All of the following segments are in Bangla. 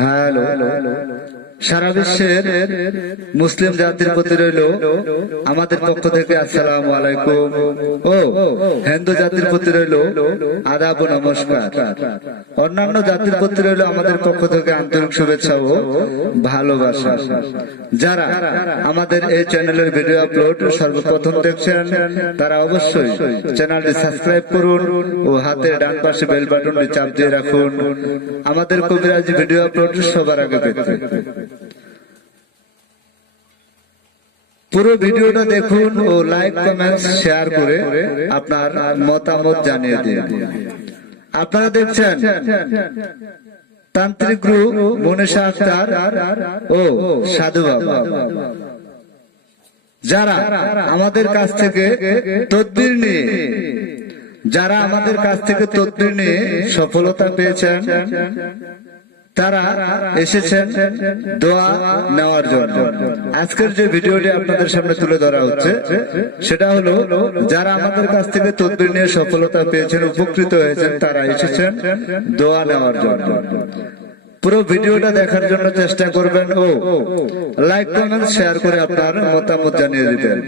হ্যালো, সারা বিশ্বের মুসলিম জাতির প্রতি রইল আমাদের পক্ষ থেকে আসসালামু আলাইকুম ও হিন্দু জাতির প্রতি রইল আদাব ও নমস্কার। অন্যান্য জাতির প্রতি রইল আমাদের পক্ষ থেকে আন্তরিক শুভেচ্ছা ও ভালোবাসা। যারা আমাদের এই চ্যানেলের ভিডিও আপলোড সর্বপ্রথম দেখছেন তারা অবশ্যই চ্যানেলটি সাবস্ক্রাইব করুন ও হাতের ডান পাশে বেল বাটনটি চাপ দিয়ে রাখুন আমাদের কবিরাজি ভিডিও আপলোড সবার আগে পেতে। পুরো ভিডিওটা দেখুন ও লাইক কমেন্ট শেয়ার করে আপনার মতামত জানিয়ে দিন। আপনারা দেখছেন তান্ত্রিক গ্রুপ মনীষা আক্তার ও সাধু বাবা, যারা আমাদের কাছ থেকে তদবির নিয়ে সফলতা পেয়েছেন, তারা এসেছেন দোয়া নেওয়ার জন্য। আজকের যে ভিডিওটি আপনাদের সামনে তুলে ধরা হচ্ছে সেটা হলো যারা আমাদের কাছ থেকে তদবির নিয়ে সফলতা পেয়েছেন, উপকৃত হয়েছেন, তারা এসেছেন দোয়া নেওয়ার জন্য। পুরো ভিডিওটা দেখার জন্য চেষ্টা করবেন ও লাইক কমেন্ট শেয়ার করে আপনার মতামত জানিয়ে দিবেন।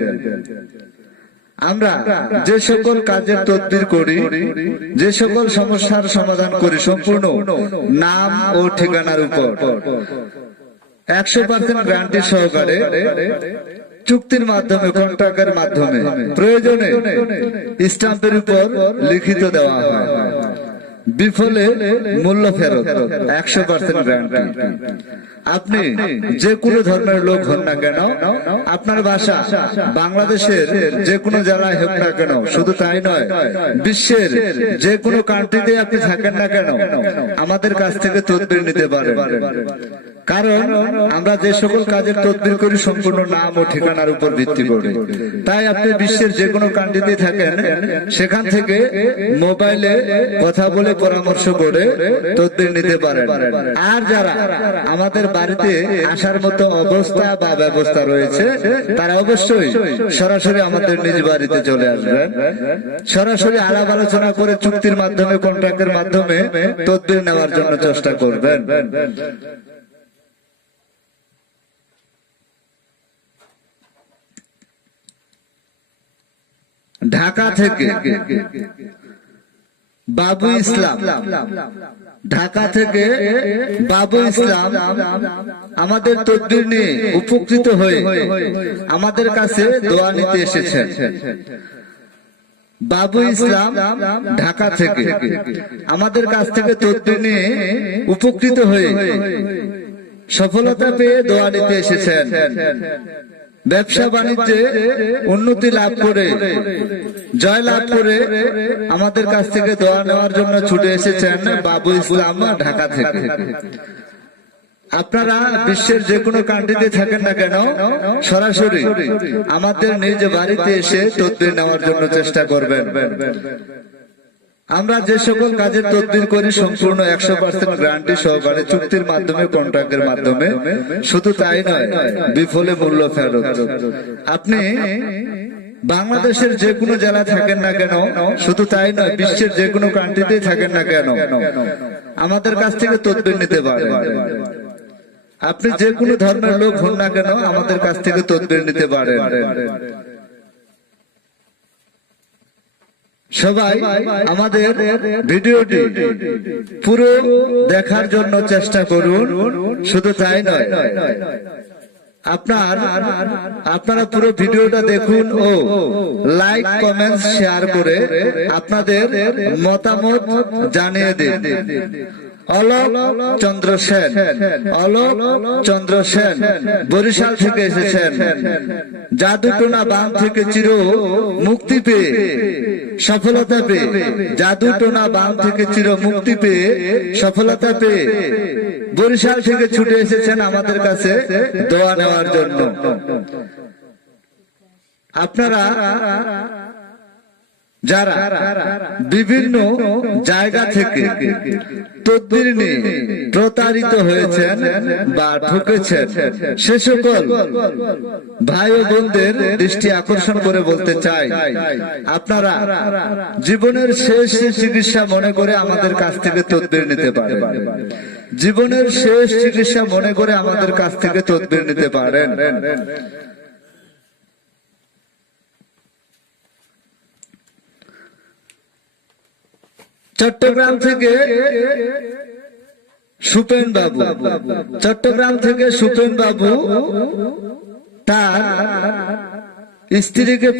আমরা যে সকল কাজের তদবির করি, যে সকল সমস্যার সমাধান করি, সম্পূর্ণ নাম ও ঠিকানার উপর 100% গ্যারান্টি সহকারে চুক্তির মাধ্যমে, কন্ট্রাক্টের মাধ্যমে, প্রয়োজনে স্ট্যাম্পের উপর লিখিত দেওয়া হয়। বিফলে মূল্য ফেরত, 100% গ্যারান্টি। আপনি যে কোনো ধর্মের লোক হন না কেন, আপনার বাসা বাংলাদেশের যে কোনো জেলায় হোক না কেন, শুধু তাই নয়, বিশ্বের যে কোনো কান্ট্রিতে আপনি থাকেন না কেন, আমাদের কাছ থেকে তদবির নিতে পারেন। কারণ আমরা যে সকল কাজের তদবির করি সম্পূর্ণ নাম ও ঠিকানার উপর ভিত্তি করে। তাই আপনি বিশ্বের যে কোনো কান্ট্রিতে থাকেন, সেখান থেকে মোবাইলে কথা বলে পরামর্শ করে তদবির নিতে পারেন। আর যারা আমাদের বাড়িতে আসার মতো অবস্থা বা ব্যবস্থা রয়েছে, তারা অবশ্যই সরাসরি আমাদের নিজ বাড়িতে চলে আসবেন। সরাসরি আলাপ আলোচনা করে চুক্তির মাধ্যমে, কন্ট্রাক্টের মাধ্যমে তদবির নেওয়ার জন্য চেষ্টা করবেন। ঢাকা থেকে বাবু ইসলাম, ঢাকা থেকে বাবু ইসলাম আমাদের তদবির নিয়ে উপকৃত হয়ে আমাদের কাছে দোয়া নিতে এসেছেন। বাবু ইসলাম ঢাকা থেকে আমাদের কাছ থেকে তদবির নিয়ে উপকৃত হয়ে সফলতা পেয়ে দোয়া নিতে এসেছেন। ব্যবসা বাণিজ্যে উন্নতি লাভ করে, জয় লাভ করে আমাদের কাছ থেকে দোয়া নেওয়ার জন্য ছুটে এসেছেন বাবু ইসলাম ঢাকা থেকে। আপনারা বিশ্বের যে কোনো কান্ট্রিতে থাকেন না কেন, সরাসরি আমাদের নিজ বাড়িতে এসে তদবির নেওয়ার জন্য চেষ্টা করবেন। আমরা যে সকল কাজের তদবির করি সম্পূর্ণ 100% গ্যারান্টি সহকারে চুক্তির মাধ্যমে, কন্ট্রাক্টের মাধ্যমে। শুধু তাই নয়, বিফলে মূল্য ফেরত। আপনি বাংলাদেশের যে কোনো জেলা থাকেন না কেন, শুধু তাই নয়, বিশ্বের যে কোনো কান্ট্রিতে থাকেন না কেন, আমাদের কাছ থেকে তদবির নিতে পারেন। আপনি যে কোনো ধর্মের লোক হন না কেন, আমাদের কাছ থেকে তদবির নিতে পারেন। সবাই আমাদের ভিডিওটি পুরো দেখার জন্য চেষ্টা করুন। শুধু তাই নয়, আপনারা পুরো ভিডিওটা দেখুন ও লাইক কমেন্ট শেয়ার করে আপনাদের মতামত জানিয়ে দিন। অলোক চন্দ্র সেন বরিশাল থেকে এসেছেন। জাদুটোনা বান থেকে চির মুক্তি পেয়ে সফলতা পেয়ে, জাদুটোনা বান থেকে চির মুক্তি পেয়ে সফলতা পেয়ে বরিশাল থেকে ছুটে এসেছেন আমাদের কাছে দোয়া নেওয়ার জন্য। আপনারা যারা বিভিন্ন জায়গা থেকে তদবির নিয়ে প্রতারিত হয়েছেন বা ঠকেছেন, সে সকল ভাই ও বোনদের দৃষ্টি আকর্ষণ করে বলতে চাই, আপনারা জীবনের শেষ চিকিৎসা মনে করে আমাদের কাছ থেকে তদবির নিতে পারেন। জীবনের শেষ চিকিৎসা মনে করে আমাদের কাছ থেকে তদবির নিতে পারেন। চট্টগ্রাম থেকে সুপেন বাবু, চট্টগ্রাম থেকে সুপেন বাবু তার স্ত্রীকে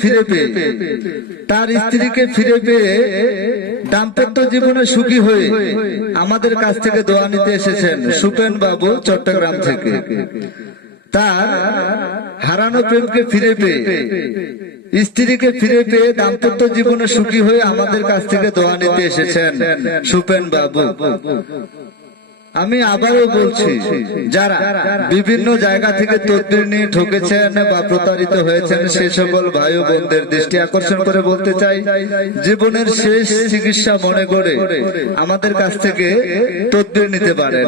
ফিরে পেয়ে দাম্পত্য জীবনে সুখী হয়ে আমাদের কাছ থেকে দোয়া নিতে এসেছেন। সুপেন বাবু চট্টগ্রাম থেকে তার হারানো প্রেমকে ফিরে পেয়ে, স্ত্রীকে ফিরে পেয়ে দাম্পত্য জীবনে সুখী হয়ে আমাদের কাছ থেকে দোয়া নিতে এসেছেন সুপেন বাবু। আমি আবারও বলছি, যারা বিভিন্ন জায়গা থেকে তদবির নিয়ে ঠকেছেন বা প্রতারিত হয়েছেন, সে সকল ভাই ও বোনদের দৃষ্টি আকর্ষণ করে বলতে চাই, জীবনের শেষ চিকিৎসা মনে করে আমাদের কাছ থেকে তদবির নিতে পারেন।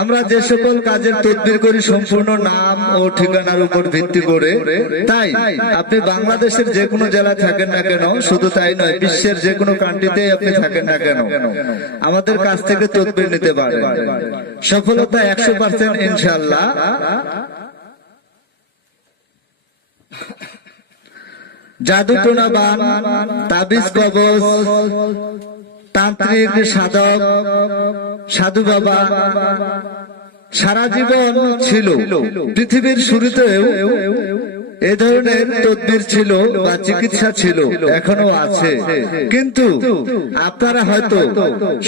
আমরা যে সকল কাজের তদবির করি সম্পূর্ণ নাম ও ঠিকানার উপর ভিত্তি করে, তাই আপনি বাংলাদেশের যে কোনো জেলায় থাকেন না কেন, শুধু তাই নয়, বিশ্বের যে কোনো কান্ট্রিতে আপনি থাকেন না কেন, আমাদের কাছ থেকে তদবির নিতে পারেন। সফলতা 100% ইনশাআল্লাহ। জাদু টোনা বান, তাবিজ কবজ, তান্ত্রিক, সাধক, সাধু বাবা সারা জীবন ছিল। পৃথিবীর শুরুতেও এ ধরনের তদবির ছিল বা চিকিৎসা ছিল, এখনো আছে, কিন্তু আপনারা হয়তো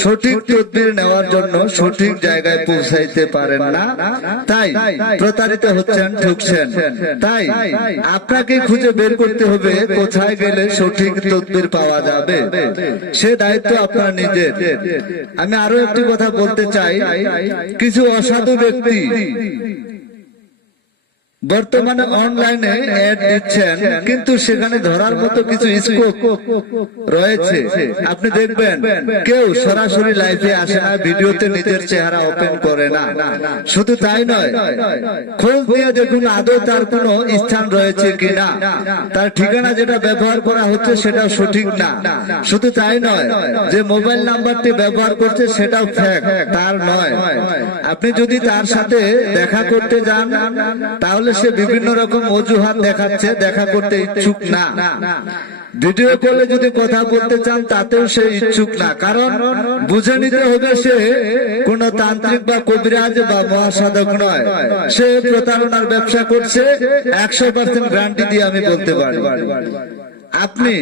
সঠিক তদবির নেওয়ার জন্য সঠিক জায়গায় পৌঁছাইতে পারেন না, তাই প্রতারিত হচ্ছেন, ঠকছেন। তাই আপনাকে খুঁজে বের করতে হবে কোথায় গেলে সঠিক তদবির পাওয়া যাবে, সে দায়িত্ব আপনার নিজের। আমি আরো একটি কথা বলতে চাই, কিছু অসাধু ব্যক্তি বর্তমানে অনলাইনে অ্যাড দিচ্ছেন, কিন্তু সেখানে ধরার মতো কিছু স্কোপ রয়েছে। আপনি দেখবেন কেউ সরাসরি লাইভে আসে না, ভিডিওতে নিজের চেহারা ওপেন করে না। শুধু তাই নয়, খোঁজ নিয়ে দেখুন আদৌ তার কোনো স্থান রয়েছে কিনা, তার ঠিকানা যেটা ব্যবহার করা হচ্ছে সেটাও সঠিক না। শুধু তাই নয়, যে মোবাইল নাম্বারটি ব্যবহার করছে সেটাও ফেক, তার নয়। আপনি যদি তার সাথে দেখা করতে যান, তাহলে সে বিভিন্ন রকম অজুহাত দেখাচ্ছে, দেখা করতে ইচ্ছুক না। ভিডিও কলে যদি কথা বলতে চান, তাতেও সে ইচ্ছুক না, কারণ বুঝে নিতে হবে সে কোন তান্ত্রিক বা কবিরাজ বা মহাসাধক নয়, সে প্রতারণার ব্যবসা করছে। 100% গ্যারান্টি দিয়ে আমি বলতে পারি। আপনি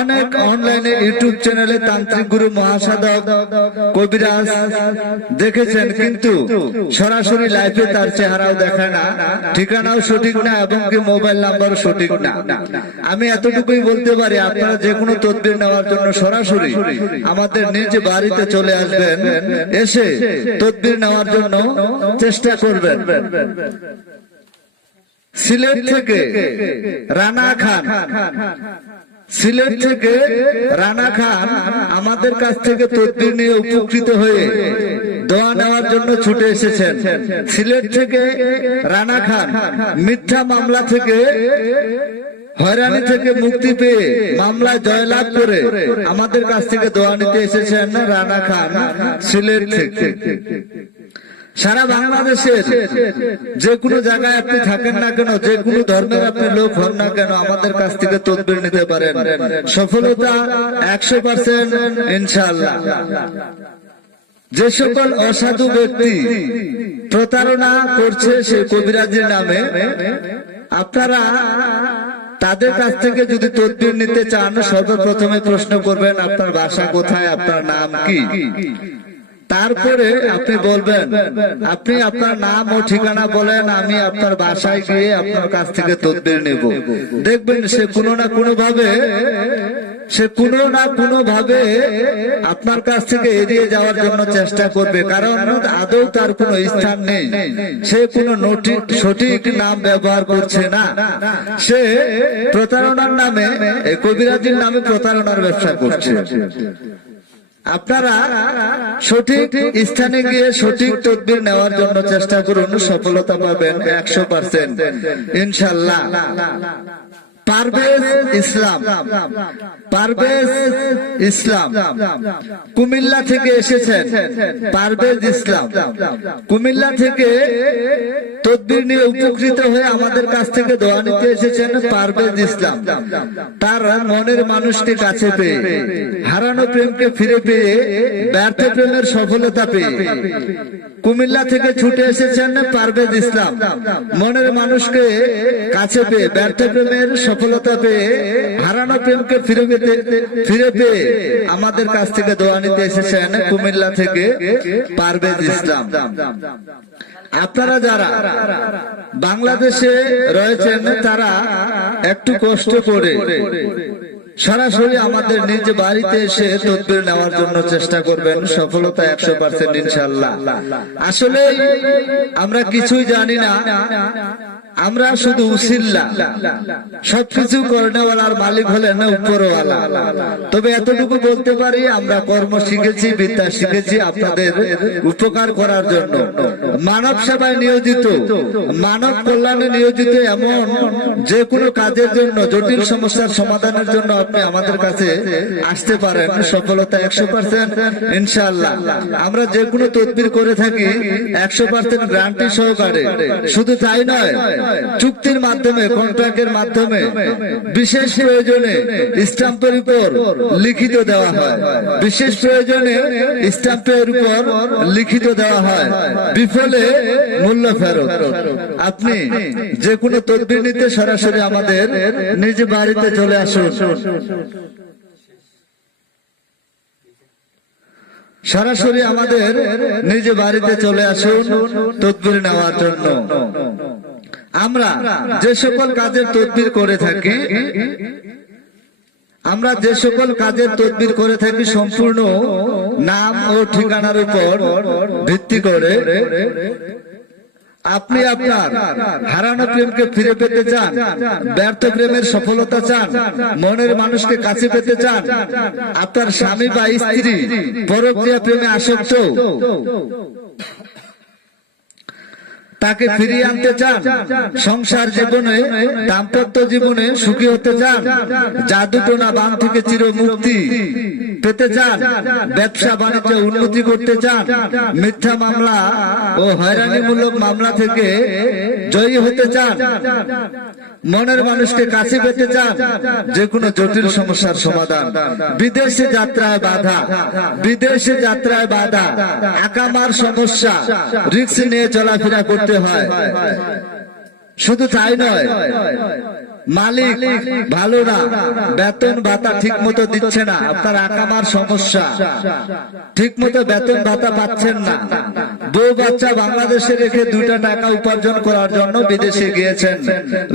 অনেক অনলাইনে ইউটিউব চ্যানেলে তান্ত্রিক গুরু, মহাসাধক, কবিরাজ দেখেছেন, কিন্তু সরাসরি লাইভে তার চেহারাও দেখায় না, ঠিকানাও সঠিক না, এবং কি মোবাইল নাম্বারও সঠিক না। আমি এতটুকুই বলতে পারি, আপনারা যে কোনো তদবির নেওয়ার জন্য সরাসরি আমাদের নিজ বাড়িতে চলে আসবেন, এসে তদবির নেওয়ার জন্য চেষ্টা করবেন। সিলেট থেকে রানা খান, সিলেট থেকে রানা খান আমাদের কাছ থেকে তদবির নিয়ে উপকৃত হয়ে দোয়া নেওয়ার জন্য ছুটে এসেছেন। সিলেট থেকে রানা খান মিথ্যা মামলা থেকে, হয়রানি থেকে মুক্তি পেয়ে মামলায় জয়লাভ করে আমাদের কাছ থেকে দোয়া নিতে এসেছেন রানা খান সিলেট থেকে। সারা বাংলাদেশের যে কোনো জায়গায় আপনি থাকেন না কেন, যে কোনো ধর্মের আপনি লোক হন না কেন, আমাদের কাছ থেকে তদবির নিতে পারেন। সফলতা 100% ইনশাআল্লাহ। যে সকল অসাধু ব্যক্তি প্রতারণা করছে সে কবিরাজের নামে, আপনারা তাদের কাছ থেকে যদি তদবির নিতে চান, সর্বপ্রথমে প্রশ্ন করবেন আপনার বাসা কোথায়, আপনার নাম কি। তারপরে আপনি বলবেন, আপনি আপনার নাম ও ঠিকানা বলেন, আমি আপনার বাসায় গিয়ে আপনার কাছ থেকে তদবির নেব। দেখবেন সে কোনো না কোনো ভাবে সে কোনো না কোনো ভাবে আপনার কাছ থেকে এড়িয়ে যাওয়ার জন্য চেষ্টা করবে, কারণ আদৌ তার কোনো স্থান নেই, সে কোনো সঠিক নাম ব্যবহার করছে না, সে প্রতারণার নামে, কবিরাজির নামে প্রতারণার ব্যবসা করছে। আপনারা সঠিক স্থানে গিয়ে সঠিক তদবির নেওয়ার জন্য চেষ্টা করুন, সফলতা পাবেন 100% ইনশাআল্লাহ। পারভেজ ইসলাম, পারভেজ ইসলাম কুমিল্লা থেকে এসেছেন। পারভেজ ইসলাম কুমিল্লা থেকে তদবির নিয়ে উপকৃত হয়ে আমাদের কাছ থেকে দোয়া নিতে এসেছেন। পারভেজ ইসলাম তার মনের মানুষকে কাছে পেয়ে, হারানো প্রেমকে ফিরে পেয়ে, ব্যর্থ প্রেমের সফলতা পেয়ে কুমিল্লা থেকে ছুটে এসেছেন। পারভেজ ইসলাম মনের মানুষকে কাছে পেয়ে, ব্যর্থ প্রেমের সফলতা পেয়ে, হারানো প্রেমকে ফিরে পেয়ে আমাদের কাছ থেকে দোয়া নিতে এসেছেন কুমিল্লা থেকে পারভেজ ইসলাম। আপনারা যারা বাংলাদেশে রয়েছেন তারা একটু কষ্ট করে সরাসরি আমাদের নিজ বাড়িতে এসে তদবির নেওয়ার জন্য চেষ্টা করবেন, সফলতা 100% ইনশাআল্লাহ। আসলে আমরা কিছুই জানি না, আমরা শুধু উসিল্লা, সবকিছু করনেওয়ালার মালিক হলেন উপরওয়ালা। তবে এতটুকু বলতে পারি, আমরা কর্ম শিখেছি, বিদ্যা শিখেছি আপনাদের উপকার করার জন্য, মানব সেবায় নিয়োজিত, মানব কল্যাণে নিয়োজিত। এমন যে কোনো কাজের জন্য, জটিল সমস্যার সমাধানের জন্য আপনি আমাদের কাছে আসতে পারেন, সফলতা 100% ইনশাআল্লাহ। আমরা যে কোনো তদবির করে থাকি 100% গ্যারান্টি সহকারে। শুধু তাই নয়, চুক্তির মাধ্যমে, কন্ট্রাক্টের মাধ্যমে, বিশেষ প্রয়োজনে স্ট্যাম্পের উপর লিখিত দেওয়া হয়, বিশেষ প্রয়োজনে স্ট্যাম্পের উপর লিখিত দেওয়া হয়, বিফলে মূল্য ফেরত। আপনি যে কোনো তদবির নিতে সরাসরি আমাদের নিজ বাড়িতে চলে আসুন, সরাসরি আমাদের নিজ বাড়িতে চলে আসুন তদবির নেওয়ার জন্য। আমরা যে সকল কাজের তদবির করে থাকি, আমরা যে সকল কাজের তদবির করে থাকি সম্পূর্ণ নাম ও ঠিকানার উপর ভিত্তি করে। আপনি আপনার হারানো প্রেমকে ফিরে পেতে চান, ব্যর্থ প্রেমের সফলতা চান, মনের মানুষকে কাছে পেতে চান, আপনার স্বামী বা স্ত্রী পরক্রিয়া প্রেমে আসক্ত, তাকে ফিরিয়ে আনতে চান, সংসার জীবনে, দাম্পত্য জীবনে সুখী হতে চান, জাদুটোনা বান থেকে চির মুক্তি পেতে চান, ব্যবসা বাণিজ্যে উন্নতি করতে চান, মিথ্যা মামলা ও হয়রানিমূলক মামলা থেকে জয়ী হতে চান, মনের মানুষকে কাছে পেতে চান, যে কোনো জটিল সমস্যার সমাধান, বিদেশে যাত্রায় বাধা, বিদেশে যাত্রায় বাধা, আকামার সমস্যা, রিস্ক নিয়ে চলাফেরা করতে হয়। শুধু তাই নয়, মালিক ভালো না, বেতন ভাতা ঠিক মতো দিচ্ছে না, আপনার আকামার সমস্যা, ঠিক মতো বেতন ভাতা পাচ্ছেন না, বউ বাচ্চা বাংলাদেশে রেখে 2টা টাকা উপার্জন করার জন্য বিদেশে গিয়েছেন,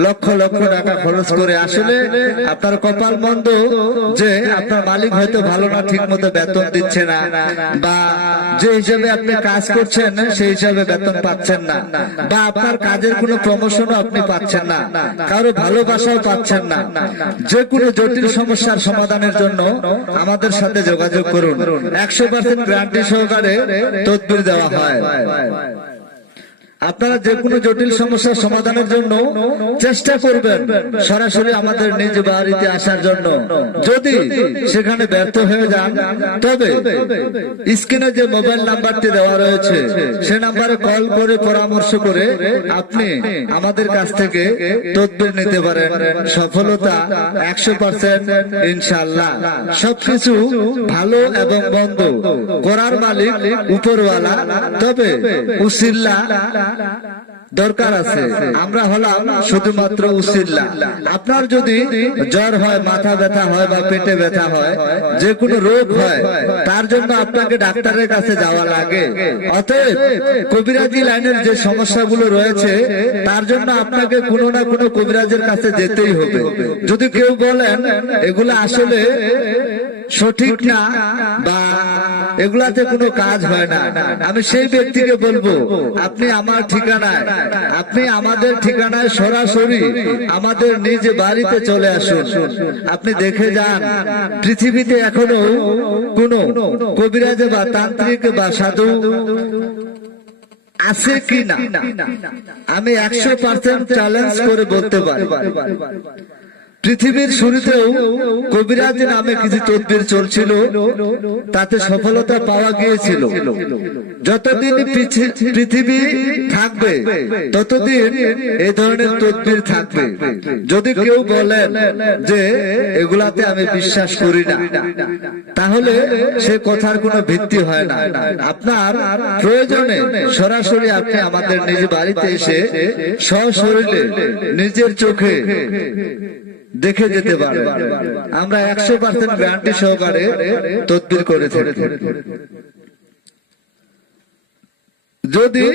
লক্ষ লক্ষ টাকা খরচ করে। আসলে আপনার কপাল মন্দ যে আপনার মালিক হয়তো ভালো না, ঠিক মতো বেতন দিচ্ছে না, বা যে হিসাবে আপনি কাজ করছেন সেই হিসাবে বেতন পাচ্ছেন না, বা আপনার কাজের কোনো প্রমোশনও আপনি পাচ্ছেন না, কারো ভালোবাসাও পাচ্ছেন না। যে কোনো জটিল সমস্যার সমাধানের জন্য আমাদের সাথে যোগাযোগ করুন, 100% গ্যারান্টি সহকারে তদবির দেওয়া হয়। আপনারা যে কোনো জটিল সমস্যার সমাধানের জন্য চেষ্টা করবেন সরাসরি আমাদের নিজ বাড়িতে আসার জন্য। যদি সেখানে ব্যর্থ হয়ে যান, তবে স্ক্রিনে যে মোবাইল নাম্বারটি দেওয়া রয়েছে সে নাম্বারে কল করে পরামর্শ করে আপনি আমাদের কাছ থেকে তদবির নিতে পারেন, সফলতা 100% ইনশাআল্লাহ। সবকিছু ভালো এবং বন্ধ করার মালিক উপরওয়ালা, তবে উসিল্লা দরকার আছে। আমরা হলাম শুধুমাত্র উসিলা। আপনার যদি জ্বর হয়, মাথা ব্যথা হয় বা পেটে ব্যথা হয়, যে কোনো রোগ হয়, তার জন্য আপনাকে ডাক্তারের কাছে যাওয়া লাগে। অতএব কবিরাজি লাইনের যে সমস্যাগুলো রয়েছে তার জন্য আপনাকে কোনো না কোনো কবিরাজের কাছে যেতেই হবে। যদি কেউ বলেন এগুলো আসলে সঠিক না বা এগুলাতে কোনো কাজ হয় না, আমি সেই ব্যক্তিকে বলবো আপনি আমার ঠিকানায়, আপনি আমাদের ঠিকানায় সরাসরি আমাদের নিজ বাড়িতে চলে আসুন। আপনি দেখে যান পৃথিবীতে এখনো কোনো কবিরাজ বা তান্ত্রিক বা সাধু আছে কি না, আমি 100% চ্যালেঞ্জ করে বলতে পারি। পৃথিবীর শুরুতেও কবিরাজ নামে কিছু তদবির চলছিল, তাতে সফলতা পাওয়া গিয়েছিল। যতদিন পৃথিবী থাকবে ততদিন এই ধরনের তদবির থাকবে। যদি কেউ বলেন যে এগুলাতে আমি বিশ্বাস করি না, তাহলে সে কথার কোনো ভিত্তি হয় না। আপনার প্রয়োজনে সরাসরি আপনি আমাদের নিজ বাড়িতে এসে সশরীরে নিজের চোখে দেখে যেতে পারে। আমরা 100% গ্যারান্টি সহকারে তদবির করে থাকি। যদি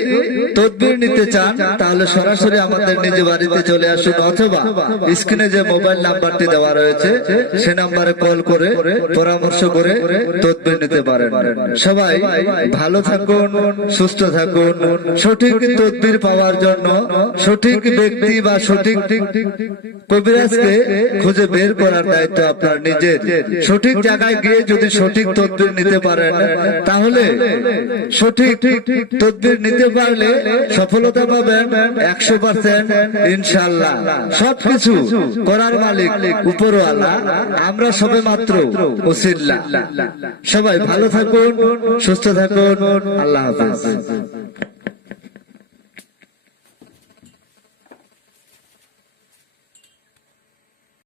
তদবির নিতে চান তাহলে সরাসরি আমাদের নিজ বাড়িতে চলে আসুন, অথবা স্ক্রিনে যে মোবাইল নাম্বারটি দেওয়া রয়েছে সে নাম্বারে কল করে পরামর্শ করে তদবির নিতে পারেন। সবাই ভালো থাকুন, সুস্থ থাকুন। সঠিক তদবির পাওয়ার জন্য সঠিক ব্যক্তি বা সঠিক কবিরাজকে খুঁজে বের করার দায়িত্ব আপনার নিজের। সঠিক জায়গায় গিয়ে যদি সঠিক তদবির নিতে পারেন তাহলে সঠিক তদবির নিতে পারলে সফলতা পাবেন 100% ইনশাআল্লাহ। সবকিছু করার মালিক উপরওয়ালা, আমরা সবে মাত্র ওসিলা। সবাই ভালো থাকুন, সুস্থ থাকুন। আল্লাহ হাফেজ।